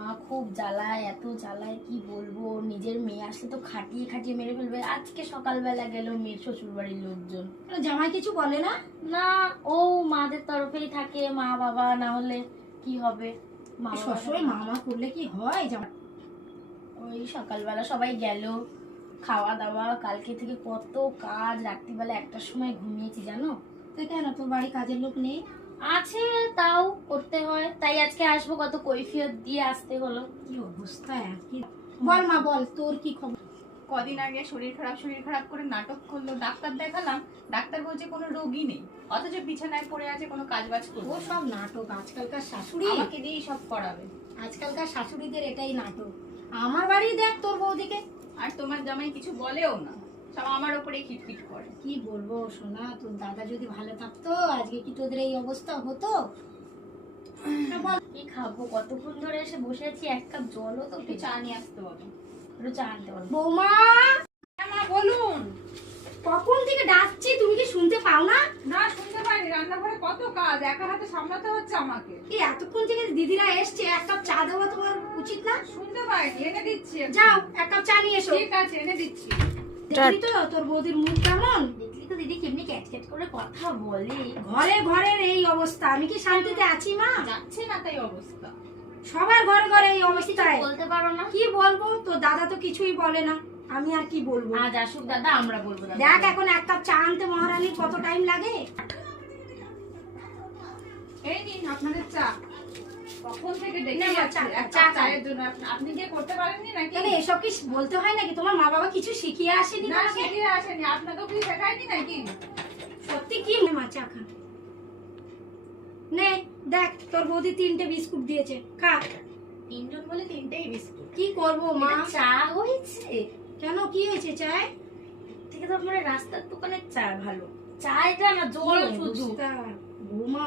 মা খুব জ্বালায়, এত জ্বালায় কি বলবো। নিজের মেয়ে আসলে তো খাটিয়ে খাটিয়ে মেরে ফেলবে। আজকে সকালবেলা গেল মেয়ের শ্বশুর বাড়ির লোকজন। জামাই কিছু বলে না? না, ও মাদের তরফেই থাকে, মা বাবা না হলে কি হবে। মা বাবা সবসময় মা করলে কি হয়? ওই সকালবেলা সবাই গেল, খাওয়া দাওয়া, কালকে থেকে কত কাজ, রাত্রিবেলা 1টার সময় ঘুমিয়েছি জানো। তো কেন তোর বাড়ি কাজের লোক নেই? আছে, তাও করতে হয়, তাই আজকে আসবো, কত কৈফিয়ত দিয়ে আসতে হলো। কি অবস্থা একই। বল মা বল, তোর কি খবর? কদিন আগে শরীর খারাপ করে নাটক করলো, ডাক্তার দেখালাম, ডাক্তার বলছে কোনো রোগী নেই, অথচ বিছানায় পড়ে আছে, কোনো কাজবাজ ও করবে না। সব নাটক। আজকালকার শাশুড়ি, আমাকে দিয়েই সব করাবে। আজকালকার শাশুড়িদের এটাই নাটক। আমার বাড়ি দেখ তোর বৌদিকে। আর তোমার জামাই কিছু বলেও না, সব আমার ওপরে খিটখিট করে। কি বলবো সোনা, তোর দাদা যদি ভালো থাকতো আজকে কি তোদের এই অবস্থা হতো? কি খাবো, কতক্ষণ ধরে এসে বসে আছি, 1 কাপ জলও তো একটু চা নিয়ে আসতে বলো। একটু চা আনতে পারবো? বৌমা, মা বলুন। কখন থেকে ডাকছি, তুমি কি শুনতে পাও না? না, শুনতে পাইনি, রান্নাঘরে কত কাজ, একা হাতে সামলাতে হচ্ছে আমাকে। এই এতক্ষণ থেকে দিদিরা এসছে, 1 কাপ চা দেওয়া তোমার উচিত না? শুনতে পাইনি, এনে দিচ্ছি। যাও 1 কাপ চা নিয়ে এসো। ঠিক আছে, এনে দিচ্ছি। দেখলি তো তোর বৌদির মুখ কেমন? দেখলি তো দিদি কেমনি ক্যাট করে কথা বলে। ঘরে ঘরের এই অবস্থা, আমি কি শান্তিতে আছি মা? যাচ্ছে না তাই অবস্থা। সবার ঘরে ঘরে এই অবস্থায়। বলতে পারো না? কি বলবো, তোর দাদা তো কিছুই বলে না, আমি আর কি বলবো? আজ আসুক দাদা, আমরা বলবো দাদা। দেখ এখন 1 কাপ চা আনতে মহারানীর কত টাইম লাগে। এই নিন আপনাদের চা। কখন থেকে না, দেখে না, যাচ্ছি চা- এক চা কাপ খাও। চায়ের জন্য। আপনি গিয়ে করতে পারেননি নাকি? কেন এসব কি বলতে হয় নাকি? তোমার মা বাবা কিছু শিখিয়ে আসেনি না, তোমাকে? শিখিয়ে আসেনি, আপনাকেও কি শেখায়নি নাকি? সত্যি কি মা, চা খা। নে দেখ তোর বৌদি 3টে বিস্কুট দিয়েছে, খা। 3জন বলে 3টেই বিস্কুট। কি করবো মা? এটা চা হয়েছে? কেন কি হয়েছে চায়? থেকে তো মানে রাস্তার দোকানের চা ভালো। চা এটা না, জল শুধু। বৌমা